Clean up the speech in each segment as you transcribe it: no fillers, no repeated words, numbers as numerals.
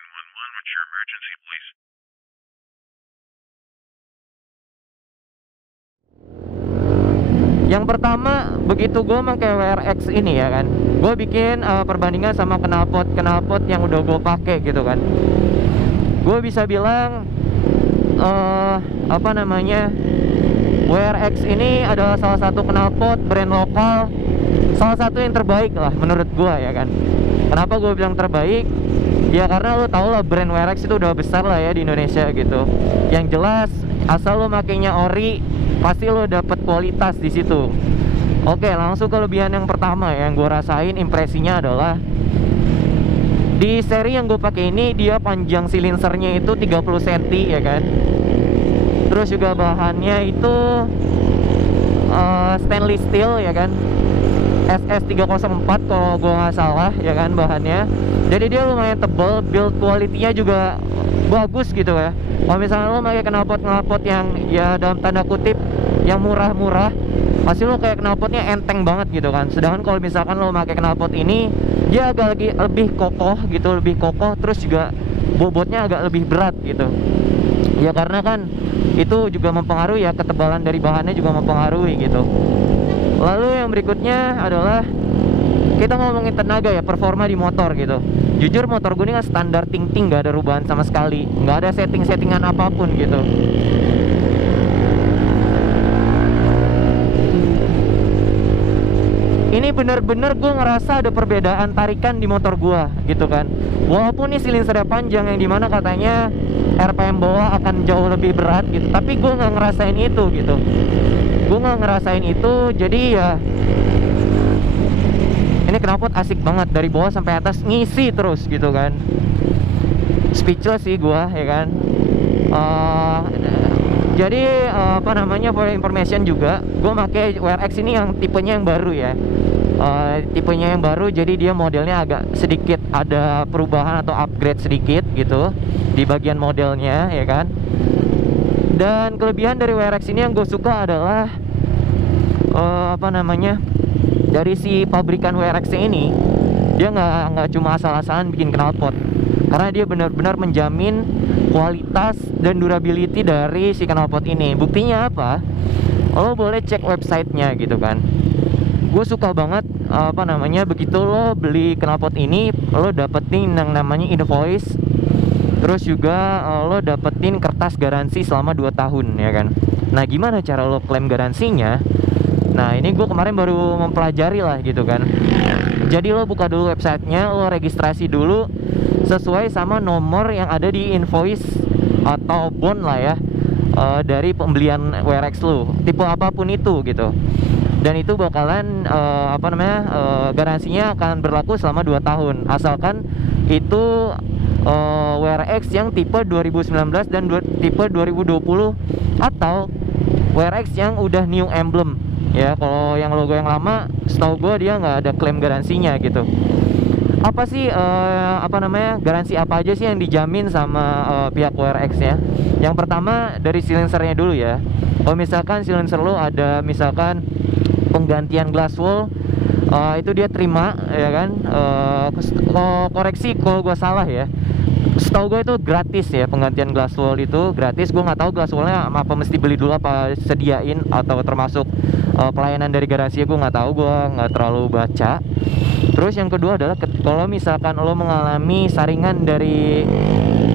911, what's your emergency, please? Yang pertama, begitu gue pakai WRX ini ya kan, gue bikin perbandingan sama knalpot yang udah gue pakai gitu kan. Gue bisa bilang apa namanya, WRX ini adalah salah satu knalpot brand lokal, salah satu yang terbaik lah menurut gue ya kan. Kenapa gue bilang terbaik? Ya karena lo tau lah, brand WRX itu udah besar lah ya di Indonesia gitu. Yang jelas asal lo makainya ori, pasti lo dapet kualitas di situ. Oke, langsung kelebihan yang pertama yang gue rasain impresinya adalah di seri yang gue pakai ini, dia panjang silinsernya itu 30 cm ya kan. Terus juga bahannya itu stainless steel ya kan, SS304 kalau gue nggak salah ya kan bahannya. Jadi dia lumayan tebal, build quality-nya juga bagus gitu ya. Kalau misalnya lo pakai knalpot yang ya dalam tanda kutip yang murah-murah, pasti lo kayak knalpotnya enteng banget gitu kan. Sedangkan kalau misalkan lo pakai knalpot ini, dia agak lebih kokoh gitu, lebih kokoh, terus juga bobotnya agak lebih berat gitu. Ya karena kan itu juga mempengaruhi ya, ketebalan dari bahannya juga mempengaruhi gitu. Lalu yang berikutnya adalah kita ngomongin tenaga ya, performa di motor gitu. Jujur motor gue ini kan standar ting-ting, gak ada perubahan sama sekali, nggak ada setting-settingan apapun gitu. Ini bener-bener gue ngerasa ada perbedaan tarikan di motor gue gitu kan. Walaupun ini silinsernya panjang, yang dimana katanya RPM bawah akan jauh lebih berat gitu, tapi gue nggak ngerasain itu gitu. Gue nggak ngerasain itu, jadi ya ini knalpot asik banget, dari bawah sampai atas ngisi terus gitu kan. Speechless sih gue ya kan. Jadi apa namanya, for information juga, gue pakai WRX ini yang tipenya yang baru ya. Tipenya yang baru, jadi dia modelnya agak sedikit ada perubahan atau upgrade sedikit gitu di bagian modelnya ya kan. Dan kelebihan dari WRX ini yang gue suka adalah apa namanya, dari si pabrikan WRX ini, dia nggak cuma asal-asalan bikin knalpot, karena dia benar-benar menjamin kualitas dan durability dari si knalpot ini. Buktinya apa? Lo boleh cek websitenya gitu kan. Gue suka banget apa namanya, begitu lo beli knalpot ini, lo dapetin yang namanya invoice, terus juga lo dapetin kertas garansi selama 2 tahun ya kan. Nah gimana cara lo klaim garansinya? Nah ini gue kemarin baru mempelajari lah gitu kan. Jadi lo buka dulu websitenya, lo registrasi dulu sesuai sama nomor yang ada di invoice atau bond lah ya, dari pembelian WRX lo, tipe apapun itu gitu. Dan itu bakalan apa namanya, garansinya akan berlaku selama 2 tahun, asalkan itu WRX yang tipe 2019 dan tipe 2020, atau WRX yang udah new emblem ya. Kalau yang logo yang lama, setahu gue dia nggak ada klaim garansinya gitu. Apa sih apa namanya, garansi apa aja sih yang dijamin sama pihak WRX ya? Yang pertama dari silinsernya dulu ya. Kalau misalkan silinser lo ada misalkan penggantian glass wool, itu dia terima ya kan. Koreksi kalau gue salah ya, setahu gue itu gratis ya, penggantian glass wool itu gratis. Gue nggak tahu glass woolnya apa mesti beli dulu apa sediain atau termasuk pelayanan dari garansi, gue nggak tahu, gue nggak terlalu baca. Terus yang kedua adalah kalau misalkan lo mengalami saringan dari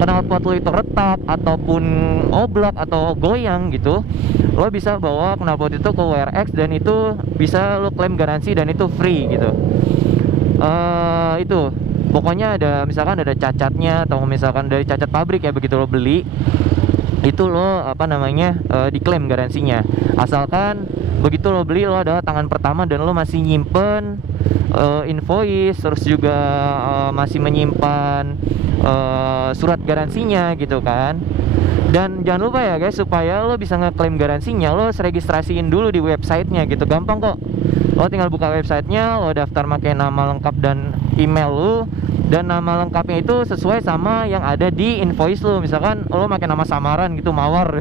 knalpot lo itu retak ataupun oblak atau goyang gitu, lo bisa bawa knalpot itu ke WRX dan itu bisa lo klaim garansi dan itu free gitu. Itu pokoknya ada, misalkan ada cacatnya atau misalkan dari cacat pabrik ya, begitu lo beli itu lo apa namanya, diklaim garansinya, asalkan begitu lo beli lo adalah tangan pertama dan lo masih nyimpen invoice, terus juga masih menyimpan surat garansinya gitu kan. Dan jangan lupa ya guys, supaya lo bisa ngeklaim garansinya, lo registrasiin dulu di websitenya gitu, gampang kok. Lo tinggal buka websitenya, lo daftar pakai nama lengkap dan email lo, dan nama lengkapnya itu sesuai sama yang ada di invoice lo. Misalkan lo pakai nama samaran gitu, Mawar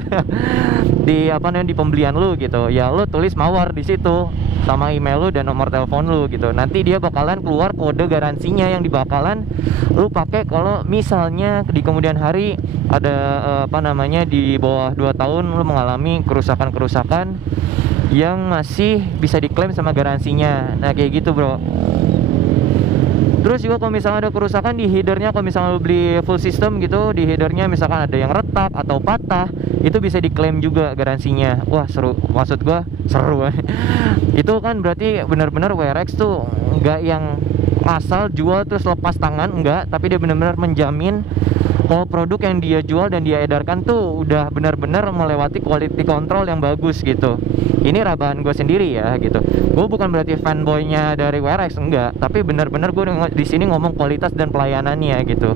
di apa namanya, di pembelian lo gitu ya, lo tulis Mawar di situ. sama email lu dan nomor telepon lu gitu. Nanti dia bakalan keluar kode garansinya yang dibakalan lu pakai kalau misalnya di kemudian hari ada di bawah 2 tahun lu mengalami kerusakan-kerusakan yang masih bisa diklaim sama garansinya. Nah kayak gitu bro. Terus juga kalau misalnya ada kerusakan di headernya, kalau misalnya lo beli full system gitu, di headernya misalkan ada yang retak atau patah, itu bisa diklaim juga garansinya. Wah seru, maksud gua seru. Itu kan berarti benar-benar WRX tuh nggak yang asal jual terus lepas tangan, enggak, tapi dia benar-benar menjamin kalau produk yang dia jual dan dia edarkan tuh udah benar-benar melewati quality control yang bagus gitu. Ini rabahan gue sendiri ya gitu. Gue bukan berarti fanboynya dari WRX, enggak, tapi benar-benar gue di sini ngomong kualitas dan pelayanannya gitu.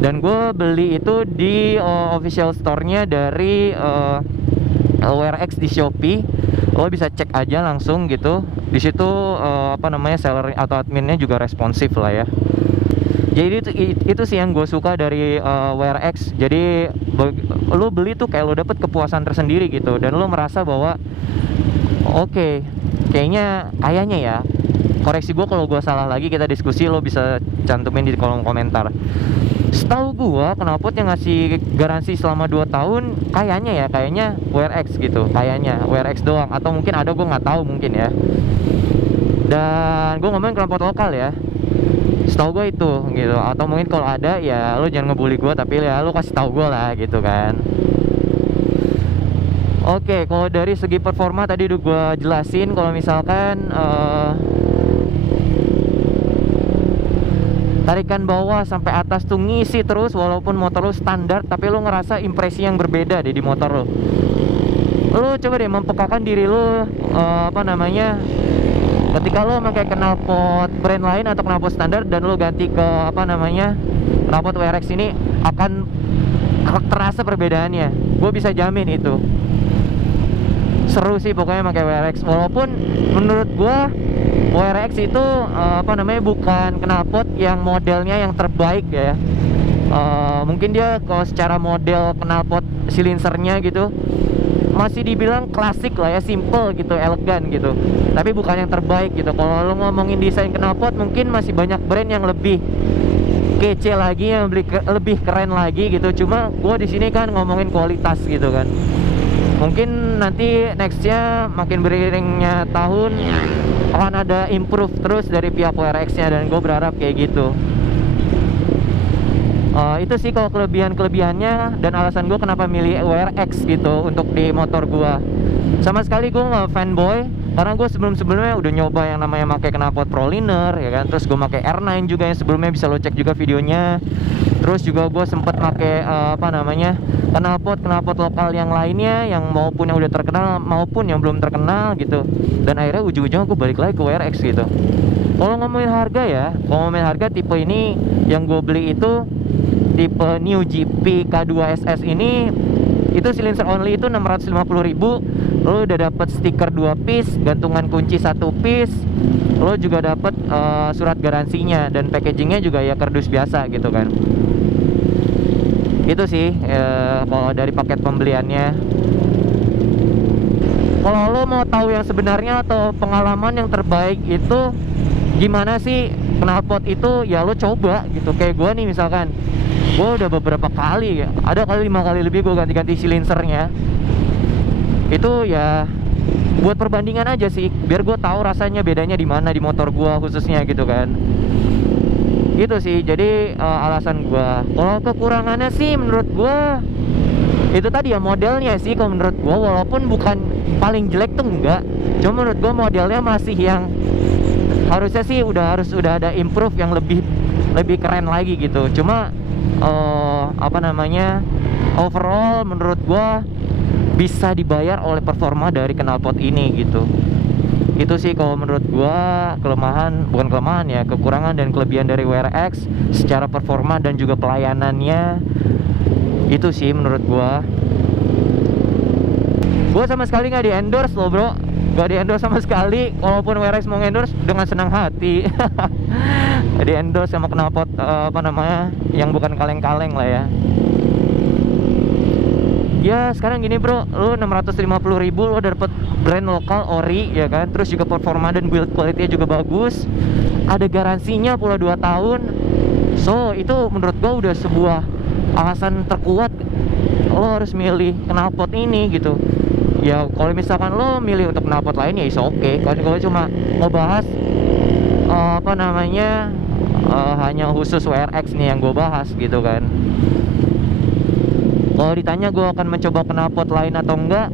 Dan gue beli itu di official store-nya dari WRX di Shopee. Lo bisa cek aja langsung gitu. Di situ seller atau adminnya juga responsif lah ya. Jadi itu sih yang gue suka dari WRX. Jadi lo beli tuh kayak lo dapet kepuasan tersendiri gitu, dan lo merasa bahwa oke, kayaknya ya. Koreksi gue kalau gue salah lagi, kita diskusi, lo bisa cantumin di kolom komentar. Setahu gue knalpot yang ngasih garansi selama 2 tahun kayaknya WRX gitu, kayaknya WRX doang, atau mungkin ada, gue nggak tahu, mungkin ya. Dan gue ngomongin knalpot lokal ya, setahu gue itu gitu. Atau mungkin kalau ada ya lo jangan ngebully gue, tapi ya lo kasih tahu gue lah gitu kan. Oke, kalau dari segi performa tadi udah gue jelasin. Kalau misalkan tarikan bawah sampai atas tuh ngisi terus, walaupun motor lo standar, tapi lo ngerasa impresi yang berbeda deh di motor lo. Lo coba deh mempekakan diri lo ketika lo pakai knalpot brand lain atau knalpot standar dan lo ganti ke knalpot WRX ini, akan terasa perbedaannya. Gue bisa jamin itu. Seru sih pokoknya pakai WRX. Walaupun menurut gue WRX itu bukan knalpot yang modelnya yang terbaik ya. Mungkin dia kalau secara model knalpot silinsernya gitu masih dibilang klasik lah ya, simple gitu, elegan gitu, tapi bukan yang terbaik gitu. Kalau lo ngomongin desain knalpot, mungkin masih banyak brand yang lebih kece lagi, yang lebih keren lagi gitu. Cuma gue di sini kan ngomongin kualitas gitu kan. Mungkin nanti nextnya makin beriringnya tahun akan ada improve terus dari pihak WRX-nya, dan gue berharap kayak gitu. Itu sih kalau kelebihannya dan alasan gue kenapa milih WRX gitu untuk di motor gue. Sama sekali gue nggak fanboy, karena gue sebelumnya udah nyoba yang namanya pakai knalpot Proliner ya kan. Terus gue pakai R9 juga yang sebelumnya, bisa lo cek juga videonya. Terus juga gue sempet pakai knalpot lokal yang lainnya, yang maupun yang udah terkenal maupun yang belum terkenal gitu. Dan akhirnya ujung-ujungnya gue balik lagi ke WRX gitu. Kalau ngomongin harga tipe ini yang gue beli itu tipe New GP K2SS ini, itu silencer only itu 650.000. Lo udah dapet stiker 2 piece, gantungan kunci 1 piece, lo juga dapet surat garansinya, dan packagingnya juga ya kardus biasa gitu kan. Itu sih kalau dari paket pembeliannya. Kalau lo mau tahu yang sebenarnya atau pengalaman yang terbaik itu gimana sih knalpot itu, ya lo coba gitu. Kayak gue nih misalkan, gue udah beberapa kali, ada kali 5 kali lebih gue ganti-ganti silinsernya. Itu ya buat perbandingan aja sih, biar gue tahu rasanya bedanya di mana di motor gue khususnya gitu kan. Gitu sih, jadi alasan gue. Kalau kekurangannya sih menurut gue itu tadi ya, modelnya sih kalau menurut gue. Walaupun bukan paling jelek tuh enggak, cuma menurut gue modelnya masih yang harusnya sih udah ada improve yang lebih keren lagi gitu. Cuma overall menurut gua bisa dibayar oleh performa dari knalpot ini gitu. Itu sih kalau menurut gua kekurangan dan kelebihan dari WRX secara performa dan juga pelayanannya. Itu sih menurut gua sama sekali nggak di endorse loh bro, nggak di endorse sama sekali. Walaupun WRX mau endorse dengan senang hati. Di endorse sama knalpot yang bukan kaleng-kaleng lah ya. Ya sekarang gini bro, lu 650.000 lu dapet brand lokal ori ya kan, terus juga performa dan build quality-nya juga bagus, ada garansinya pula 2 tahun. So itu menurut gua udah sebuah alasan terkuat lo harus milih knalpot ini gitu. Ya kalau misalkan lo milih untuk knalpot lain ya is oke. Kalau gue cuma mau bahas apa namanya, hanya khusus WRX nih yang gue bahas gitu kan. Kalau ditanya gue akan mencoba knalpot lain atau enggak,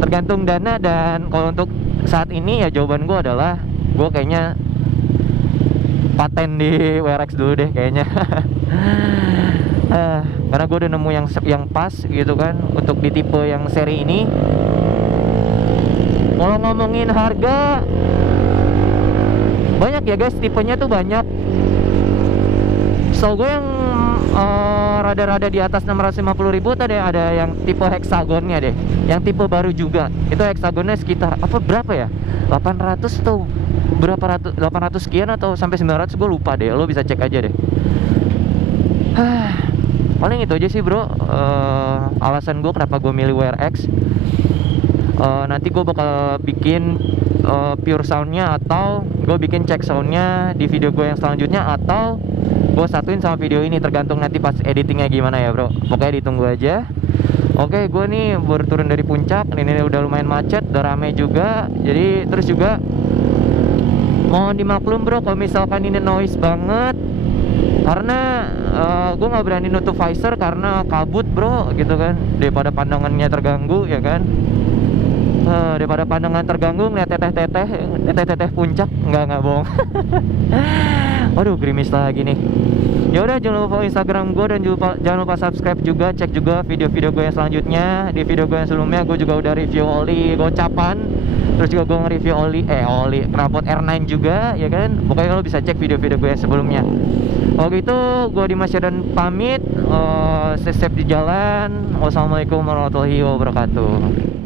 tergantung dana. Dan kalau untuk saat ini ya jawaban gue adalah gue kayaknya paten di WRX dulu deh kayaknya. Karena gue udah nemu yang pas gitu kan untuk di tipe yang seri ini. Kalau ngomongin harga, banyak ya guys, tipenya tuh banyak. So gue yang rada-rada di atas 650.000 tadi ada yang tipe hexagonnya deh, yang tipe baru juga. Itu hexagonnya sekitar apa berapa ya, 800 atau berapa ratus, 800 sekian atau sampai 900, gue lupa deh. Lo bisa cek aja deh. Paling itu aja sih bro, alasan gue kenapa gue milih WRX. Nanti gue bakal bikin pure soundnya, atau gue bikin check soundnya di video gue yang selanjutnya, atau gue satuin sama video ini, tergantung nanti pas editingnya gimana ya bro. Pokoknya ditunggu aja. Oke, gue nih baru turun dari puncak, ini udah lumayan macet, udah rame juga. Jadi terus juga mohon dimaklum bro kalau misalkan ini noise banget, karena gue nggak berani nutup visor karena kabut bro gitu kan, daripada pandangannya terganggu ya kan. Daripada pandangan terganggu ngeliat teteh puncak, nggak bohong. Waduh, gerimis lagi nih. Ya udah, jangan lupa follow Instagram gue, dan jangan lupa subscribe juga. Cek juga video-video gue yang selanjutnya. Di video gue yang sebelumnya gue juga udah review oli gocapan, terus juga gue nge-review oli knalpot R9 juga ya kan. Pokoknya lo bisa cek video-video gue yang sebelumnya. Kalau gitu gue Dimas Syadan pamit. Stay safe di jalan. Wassalamualaikum warahmatullahi wabarakatuh.